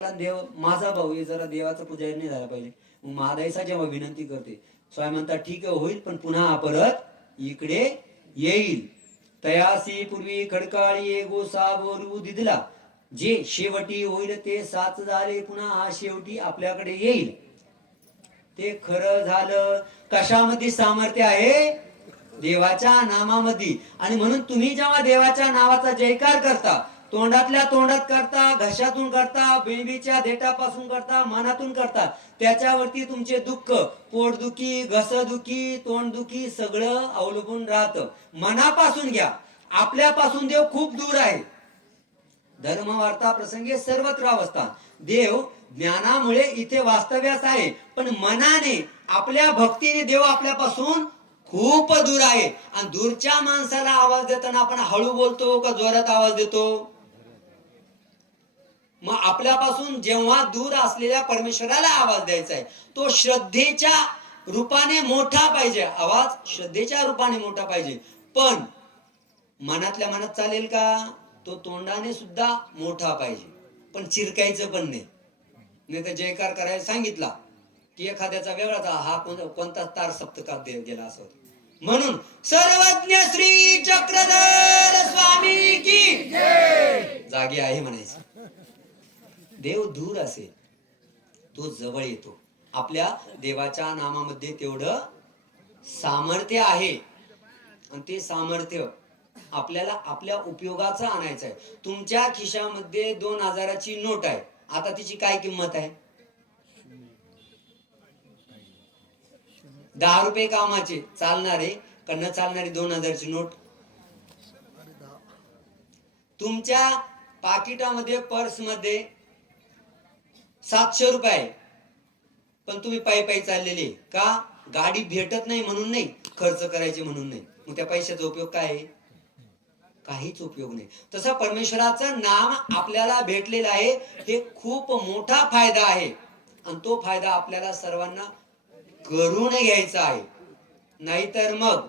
देव माझा भाऊ आहे जरा देवाचा पुजारी नाही झाला पाहिजे. मग महादाईसा जेव्हा विनंती करते स्वामी म्हणतात ठीक आहे होईल पण पुन्हा परत इकडे येईल. तयासी पूर्वी खडकाळी गोसा बोलू दिदला. जे शेवटी होईल ते साच झाले पुन्हा हा शेवटी आपल्याकडे येईल. ते खरं झालं. कशामध्ये सामर्थ्य आहे? देवाच्या नामामध्ये. आणि म्हणून तुम्ही जेव्हा देवाच्या नावाचा जयकार करता तोंडातल्या तोंडात करता घशातून करता बेंबीच्या देठापासून करता मनातून करता त्याच्यावरती तुमचे दुःख पोटदुखी घसदुखी तोंडदुखी सगळं अवलंबून राहतं. मनापासून घ्या. आपल्यापासून देव खूप दूर आहे. धर्म वार्ता प्रसंगे सर्वत्र अवस्था. देव ज्ञानामुळे इथे वास्तव्यास आहे पण मनाने आपल्या भक्तीने देव आपल्यापासून खूप दूर आहे. आणि दूरच्या माणसाला आवाज देताना आपण हळू बोलतो का जोरात आवाज देतो? मग आपल्यापासून जेव्हा दूर असलेल्या परमेश्वराला आवाज द्यायचा आहे तो श्रद्धेच्या रूपाने मोठा पाहिजे. आवाज श्रद्धेच्या रूपाने मोठा पाहिजे. पण मनातल्या मनात चालेल का? तो तोंडाने सुद्धा मोठा पाहिजे. पण चिरकायचं पण नाही. नाही तर जयकार करायला सांगितला की एखाद्याचा वेगळाच हा कोणता तार सप्तकात गेला असं म्हणून सर्वज्ञ श्री चक्रधर स्वामी की जागी आहे म्हणायचं. देव दूर असेल तो जवळ येतो. आपल्या देवाच्या नामामध्ये तेवढं सामर्थ्य आहे. आणि ते सामर्थ्य आपल्याला आपल्या उपयोगाचं आणायचं आहे. तुमच्या खिशामध्ये दोन हजाराची नोट आहे. आता तिची काय किंमत आहे? दहा रुपये कामाचे. चालणारे का न चालणारी दोन हजारची नोट? तुमच्या पाकिटामध्ये पर्समध्ये सातशे रुपये आहे. पण तुम्ही पायी पायी चाललेले. का? गाडी भेटत नाही म्हणून नाही खर्च करायचे म्हणून नाही. मग त्या पैशाचा उपयोग काय आहे? काहीच उपयोग नाही. तसा परमेश्वराचं नाम आपल्याला भेटलेलं आहे. हे खूप मोठा फायदा आहे. आणि तो फायदा आपल्याला सर्वांना करून घ्यायचा आहे. नाहीतर मग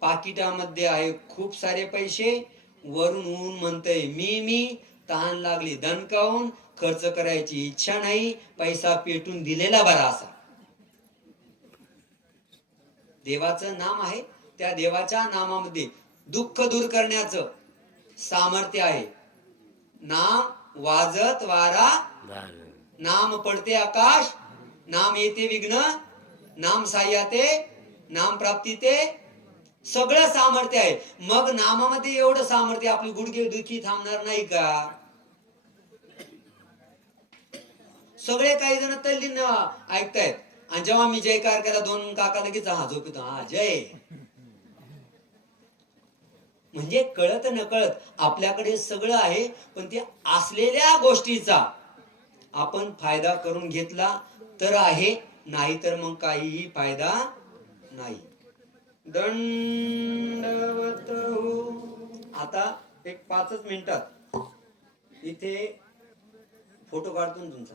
पाकिटामध्ये आहे खूप सारे पैसे. वरून ऊन म्हणतय मी मी तहान लागली दणकावून खर्च करायची इच्छा नाही पैसा पेटून दिलेला बरा असा. देवाचं नाम आहे त्या देवाच्या नामामध्ये दुःख दूर करण्याचं सामर्थ्य आहे. नाम वाजत वारा नाम पडते आकाश नाम येते विघ्न नाम साह्याते नाम प्राप्ती ते सगळं सामर्थ्य आहे. मग नामामध्ये एवढं सामर्थ्य आपली गुडघे दुखी थांबणार नाही का? सगळे काही जण तल्लीन ऐकतायत. आणि जेव्हा मी जयकार केला दोन काका लगेच हा झोपितो हा जय. म्हणजे कळत नकळत आपल्याकडे सगळं आहे पण ते असलेल्या गोष्टीचा आपण फायदा करून घेतला तर आहे नाही तर मग काहीही फायदा नाही. दंडवत हो. आता एक पाचच मिनिटात इथे फोटो काढतो तुमचा.